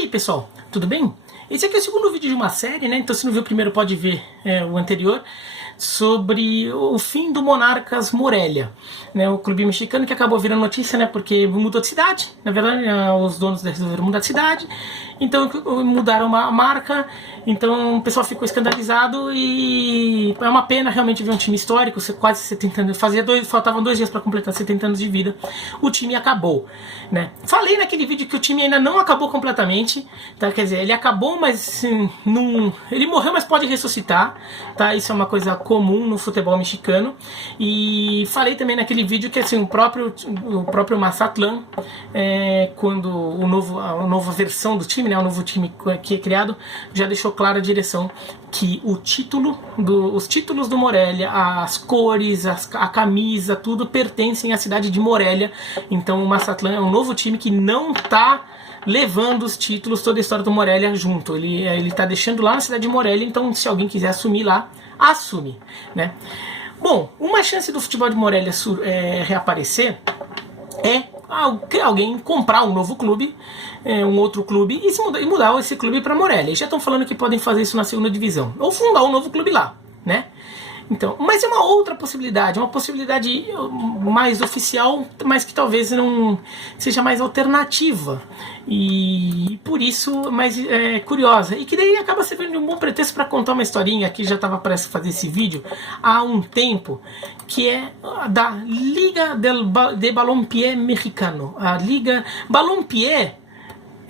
aí, pessoal, tudo bem? Esse aqui é o segundo vídeo de uma série, né? Então se não viu o primeiro pode ver o anterior, sobre o fim do Monarcas Morelia, né? O clube mexicano que acabou virando notícia, né? Porque mudou de cidade, na verdade os donos resolveram mudar de cidade, então mudaram a marca, então o pessoal ficou escandalizado e é uma pena realmente ver um time histórico, quase 70 anos, faltavam 2 dias para completar 70 anos de vida, o time acabou, né? Falei naquele vídeo que o time ainda não acabou completamente, tá? Quer dizer, ele acabou, mas assim, não, ele morreu, mas pode ressuscitar, tá? Isso é uma coisa comum no futebol mexicano. E falei também naquele vídeo que assim, o próprio Mazatlán, quando a nova versão do time, né, o novo time que é criado, já deixou clara a direção que os títulos do Morelia, as cores, a camisa, tudo pertencem à cidade de Morelia. Então o Mazatlán é um novo time que não está levando os títulos, toda a história do Morelia junto. Ele está deixando lá na cidade de Morelia, então se alguém quiser assumir lá, assume, né? Bom, uma chance do futebol de Morelia reaparecer é alguém comprar um novo clube, um outro clube, e mudar esse clube para Morelia. Já estão falando que podem fazer isso na segunda divisão, ou fundar um novo clube lá, né? Então, mas é uma outra possibilidade, uma possibilidade mais oficial, mas que talvez não seja mais alternativa e por isso mais curiosa, e que daí acaba servindo de um bom pretexto para contar uma historinha que já estava prestes a fazer esse vídeo há um tempo, que é da Liga de Balompié Mexicano. A Liga Balompié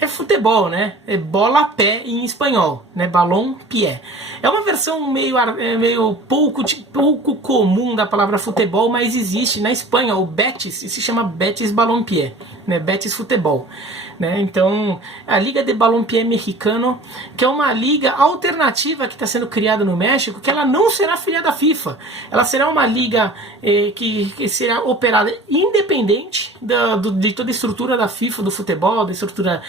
é futebol, né? É bola-pé em espanhol, né? Balompié. É uma versão meio pouco comum da palavra futebol, mas existe na Espanha o Betis, e se chama Betis Balompié, né? Betis Futebol, né? Então, a Liga de Balompié Mexicano, que é uma liga alternativa que está sendo criada no México, que ela não será filiada à FIFA. Ela será uma liga que será operada independente de toda a estrutura da FIFA, do futebol, da estrutura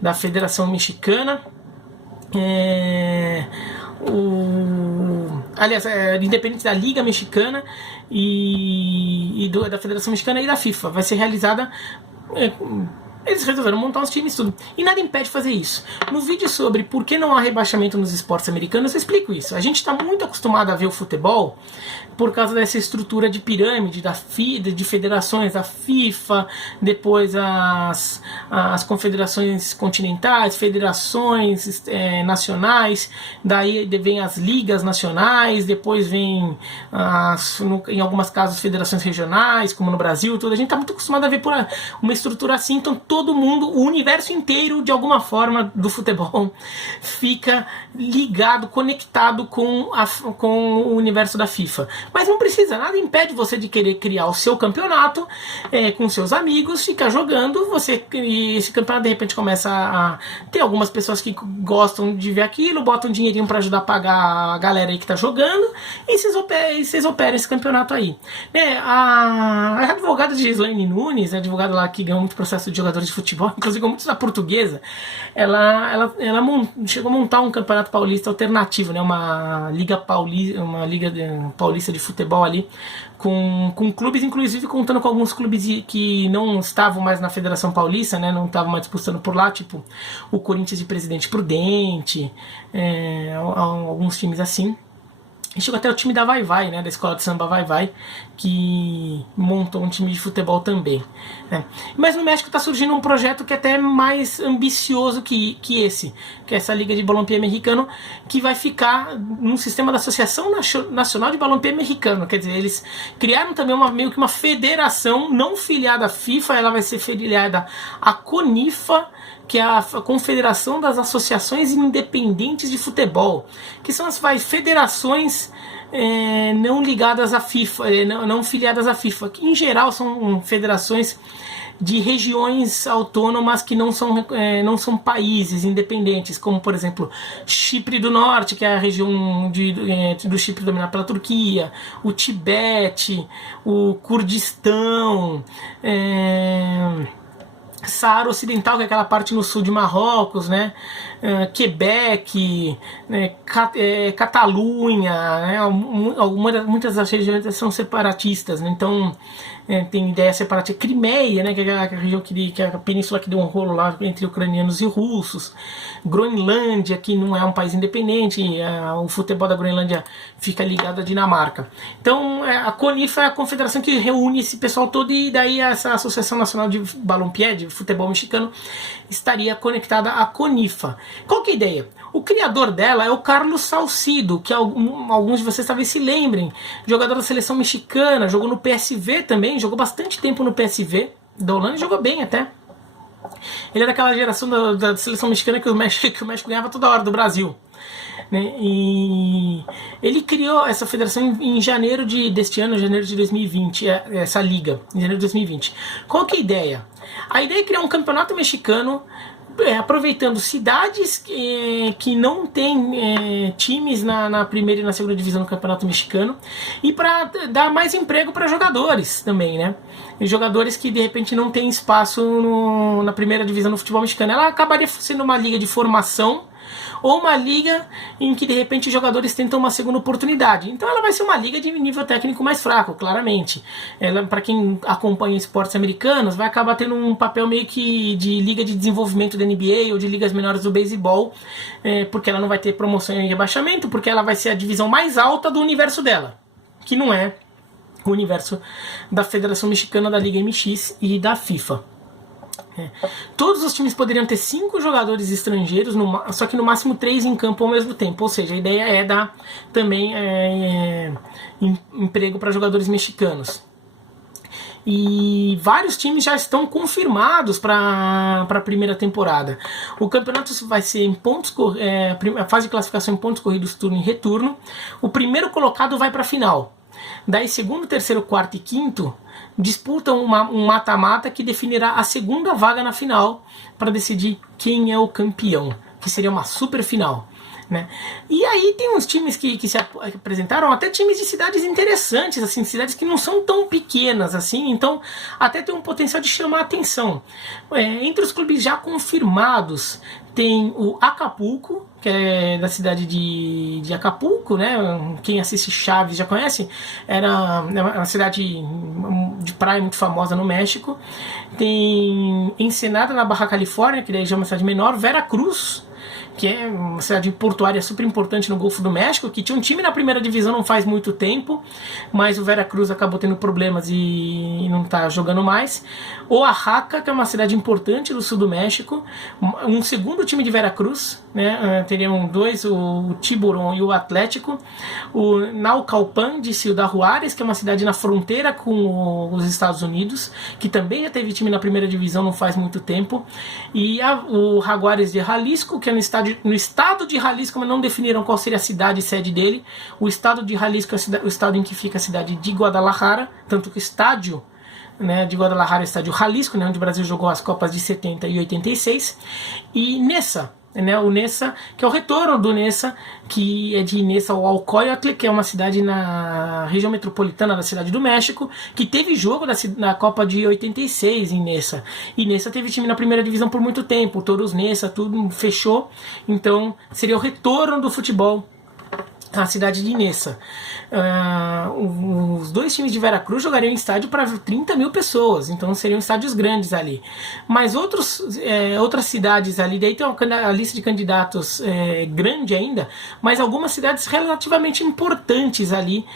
da Federação Mexicana. Aliás, independente da Liga Mexicana da Federação Mexicana e da FIFA. Vai ser realizada. Eles resolveram montar uns times e tudo. E nada impede fazer isso. No vídeo sobre por que não há rebaixamento nos esportes americanos, eu explico isso. A gente está muito acostumado a ver o futebol por causa dessa estrutura de pirâmide de federações, a FIFA, depois as confederações continentais, federações nacionais, daí vem as ligas nacionais, depois vem em alguns casos federações regionais, como no Brasil, tudo. A gente está muito acostumado a ver por uma estrutura assim, então todo mundo, o universo inteiro, de alguma forma, do futebol, fica ligado, conectado com o universo da FIFA. Mas não precisa, nada impede você de querer criar o seu campeonato com seus amigos, ficar jogando, e esse campeonato de repente começa a ter algumas pessoas que gostam de ver aquilo, botam um dinheirinho para ajudar a pagar a galera aí que tá jogando, e vocês operam esse campeonato aí. A advogada de Gislaine Nunes, a advogada lá que ganhou muito processo de jogadores de futebol, inclusive muitos da Portuguesa, ela chegou a montar um campeonato paulista alternativo, né? Uma liga paulista de futebol ali, com clubes, inclusive contando com alguns clubes que não estavam mais na Federação Paulista, né? Não estavam mais disputando por lá, tipo o Corinthians de Presidente Prudente, alguns times assim. E chegou até o time da Vai Vai, né, da escola de samba Vai Vai, que montou um time de futebol também, né. Mas no México está surgindo um projeto que é até mais ambicioso que é essa Liga de Balompié Mexicano, que vai ficar num sistema da Associação Nacional de Balompié Mexicano. Quer dizer, eles criaram também meio que uma federação não filiada à FIFA, ela vai ser filiada à CONIFA, que é a Confederação das Associações Independentes de Futebol, que são as federações não ligadas à FIFA, não filiadas à FIFA, que em geral são federações de regiões autônomas que não são países independentes, como por exemplo Chipre do Norte, que é a região do Chipre dominada pela Turquia, o Tibete, o Kurdistão, Saara Ocidental, que é aquela parte no sul de Marrocos, né? Quebec, né? Catalunha, né? Muitas das regiões são separatistas, né? Então tem ideia separatista. Crimeia, né? Que é a região que é a península que deu um rolo lá entre ucranianos e russos. Groenlândia, que não é um país independente, o futebol da Groenlândia fica ligado à Dinamarca. Então a CONIFA é a confederação que reúne esse pessoal todo, e daí essa Associação Nacional de Balompié, de futebol mexicano, estaria conectada à CONIFA. Qual que é a ideia? O criador dela é o Carlos Salcido, que alguns de vocês talvez se lembrem, jogador da seleção mexicana, jogou no PSV também, jogou bastante tempo no PSV da Holanda e jogou bem até. Ele é daquela geração da seleção mexicana que o México ganhava toda hora do Brasil, né? E ele criou essa federação em janeiro deste ano, janeiro de 2020, essa liga, em janeiro de 2020. Qual que é a ideia? A ideia é criar um campeonato mexicano, aproveitando cidades que não tem times na primeira e na segunda divisão do campeonato mexicano, e para dar mais emprego para jogadores também, né? E jogadores que de repente não tem espaço na primeira divisão do futebol mexicano. Ela acabaria sendo uma liga de formação, ou uma liga em que de repente os jogadores tentam uma segunda oportunidade. Então ela vai ser uma liga de nível técnico mais fraco, claramente. Ela, para quem acompanha esportes americanos, vai acabar tendo um papel meio que de liga de desenvolvimento da NBA ou de ligas menores do beisebol, porque ela não vai ter promoção e rebaixamento, porque ela vai ser a divisão mais alta do universo dela, que não é o universo da Federação Mexicana, da Liga MX e da FIFA. Todos os times poderiam ter 5 jogadores estrangeiros, só que no máximo 3 em campo ao mesmo tempo. Ou seja, a ideia é dar também emprego para jogadores mexicanos. E vários times já estão confirmados para a primeira temporada. O campeonato vai ser em pontos, a fase de classificação em pontos corridos, turno e retorno. O primeiro colocado vai para a final. Daí segundo, terceiro, quarto e quinto disputam um mata-mata que definirá a segunda vaga na final para decidir quem é o campeão, que seria uma super final, né? E aí tem uns times que se apresentaram, até times de cidades interessantes, assim, cidades que não são tão pequenas assim, então até tem um potencial de chamar a atenção. Entre os clubes já confirmados tem o Acapulco, que é da cidade de Acapulco, né? Quem assiste Chaves já conhece. Era uma cidade de praia muito famosa no México. Tem Ensenada, na Baja Califórnia, que daí já é uma cidade menor. Veracruz, que é uma cidade portuária super importante no Golfo do México, que tinha um time na primeira divisão não faz muito tempo, mas o Veracruz acabou tendo problemas e não está jogando mais. Oaxaca, que é uma cidade importante do sul do México, um segundo time de Veracruz, né? Teriam 2, o Tiburon e o Atlético. O Naucalpan de Ciudad Juárez, que é uma cidade na fronteira com os Estados Unidos, que também já teve time na primeira divisão não faz muito tempo. E o Jaguares de Jalisco, que é no estado de Jalisco, mas não definiram qual seria a cidade e sede dele. O estado de Jalisco é o estado em que fica a cidade de Guadalajara, tanto que o estádio, né, de Guadalajara é o estádio Jalisco, né, onde o Brasil jogou as Copas de 70 e 86. E Nessa, né, o Nessa, que é o retorno do Nessa, que é de Nessa ao Alcoyotl, que é uma cidade na região metropolitana da Cidade do México, que teve jogo na Copa de 86 em Nessa. E Nessa teve time na primeira divisão por muito tempo, todos Nessa, tudo fechou. Então seria o retorno do futebol à cidade de Nessa. Os 2 times de Veracruz jogariam em estádio para 30 mil pessoas, então seriam estádios grandes ali. Mas outras cidades ali, daí tem a lista de candidatos grande ainda, mas algumas cidades relativamente importantes ali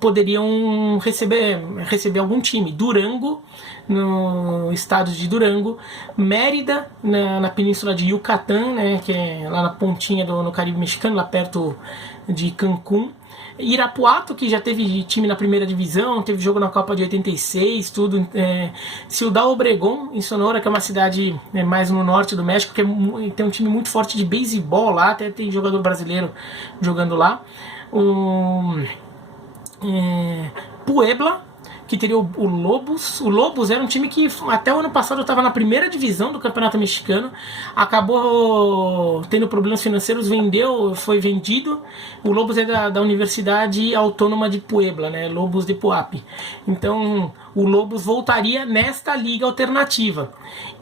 poderiam receber algum time. Durango, no estado de Durango, Mérida, na península de Yucatán, né, que é lá na pontinha no Caribe mexicano, lá perto de Cancún. Irapuato, que já teve time na primeira divisão, teve jogo na Copa de 86, tudo. Ciudad Obregón, em Sonora, que é uma cidade mais no norte do México, que tem um time muito forte de beisebol lá, até tem jogador brasileiro jogando lá. Puebla, que teria o Lobos. O Lobos era um time que até o ano passado estava na primeira divisão do Campeonato Mexicano, acabou tendo problemas financeiros, foi vendido. O Lobos é da Universidade Autônoma de Puebla, né? Lobos de Puapi. Então o Lobos voltaria nesta liga alternativa.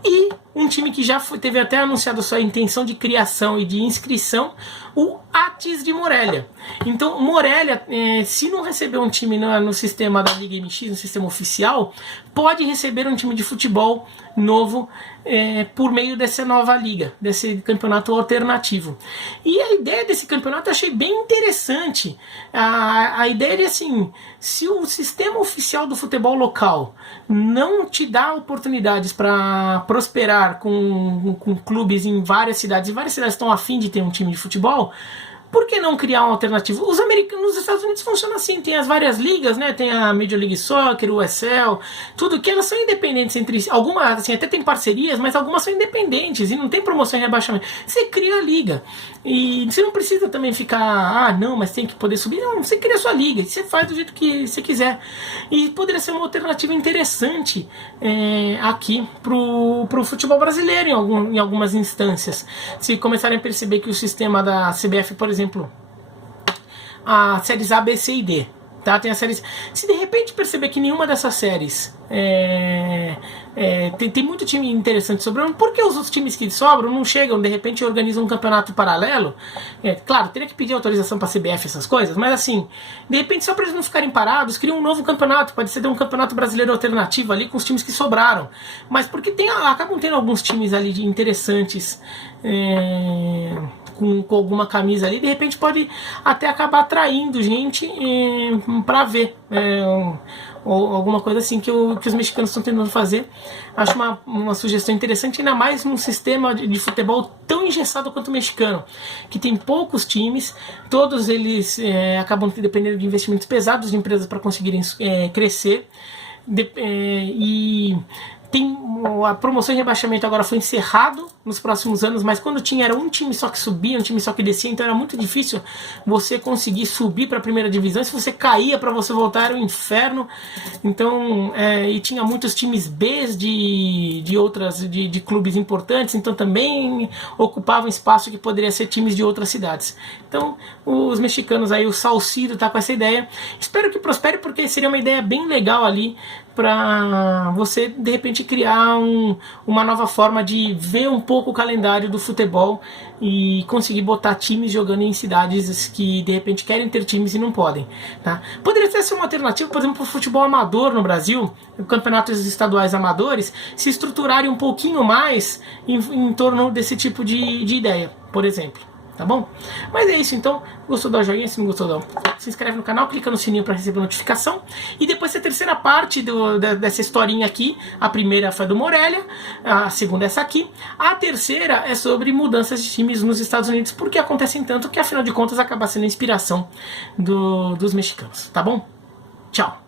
E um time que já teve até anunciado sua intenção de criação e de inscrição, o Atis de Morelia. Então, Morelia, se não receber um time no sistema da Liga MX, no sistema oficial, pode receber um time de futebol novo por meio dessa nova liga, desse campeonato alternativo. E a ideia desse campeonato eu achei bem interessante. A ideia é assim, se o sistema oficial do futebol local não te dá oportunidades para prosperar com clubes em várias cidades, e várias cidades estão a fim de ter um time de futebol, por que não criar uma alternativa? Os americanos, nos Estados Unidos funciona assim, tem as várias ligas, né? Tem a Major League Soccer, o USL, tudo que elas são independentes entre si. Algumas, assim, até tem parcerias, mas algumas são independentes e não tem promoção e rebaixamento. Você cria a liga. E você não precisa também ficar, não, mas tem que poder subir. Não, você cria a sua liga, você faz do jeito que você quiser. E poderia ser uma alternativa interessante aqui pro futebol brasileiro em algumas instâncias. Se começarem a perceber que o sistema da CBF, por exemplo, a séries A, B, C e D, tá? Tem as séries. Se de repente perceber que nenhuma dessas séries tem muito time interessante sobrando, por que os outros times que sobram não chegam, de repente, e organizam um campeonato paralelo? Claro, teria que pedir autorização para a CBF, essas coisas, mas assim, de repente, só para eles não ficarem parados, criam um novo campeonato, pode ser um campeonato brasileiro alternativo ali com os times que sobraram, mas porque acabam tendo alguns times ali interessantes, com alguma camisa ali, de repente pode até acabar atraindo gente para ver, ou alguma coisa assim que os mexicanos estão tentando fazer. Acho uma sugestão interessante, ainda mais num sistema de futebol tão engessado quanto o mexicano, que tem poucos times, todos eles acabam dependendo de investimentos pesados de empresas para conseguirem crescer, e a promoção e rebaixamento agora foi encerrado nos próximos anos, mas quando era um time só que subia, um time só que descia, então era muito difícil você conseguir subir para a primeira divisão. Se você caía, para você voltar era um inferno. Então, e tinha muitos times B de clubes importantes, então também ocupavam espaço que poderia ser times de outras cidades. Então, os mexicanos aí, o Salcido tá com essa ideia. Espero que prospere, porque seria uma ideia bem legal ali para você de repente criar uma nova forma de ver um pouco o calendário do futebol e conseguir botar times jogando em cidades que de repente querem ter times e não podem, tá? Poderia até ser uma alternativa, por exemplo, para o futebol amador no Brasil, campeonatos estaduais amadores se estruturarem um pouquinho mais em torno desse tipo de ideia, por exemplo. Tá bom? Mas é isso então. Gostou, dá o joinha. Se não gostou, se inscreve no canal, clica no sininho para receber notificação. E depois a terceira parte dessa historinha aqui. A primeira foi do Morelia, a segunda é essa aqui. A terceira é sobre mudanças de times nos Estados Unidos, porque acontecem tanto que afinal de contas acaba sendo a inspiração dos mexicanos. Tá bom? Tchau!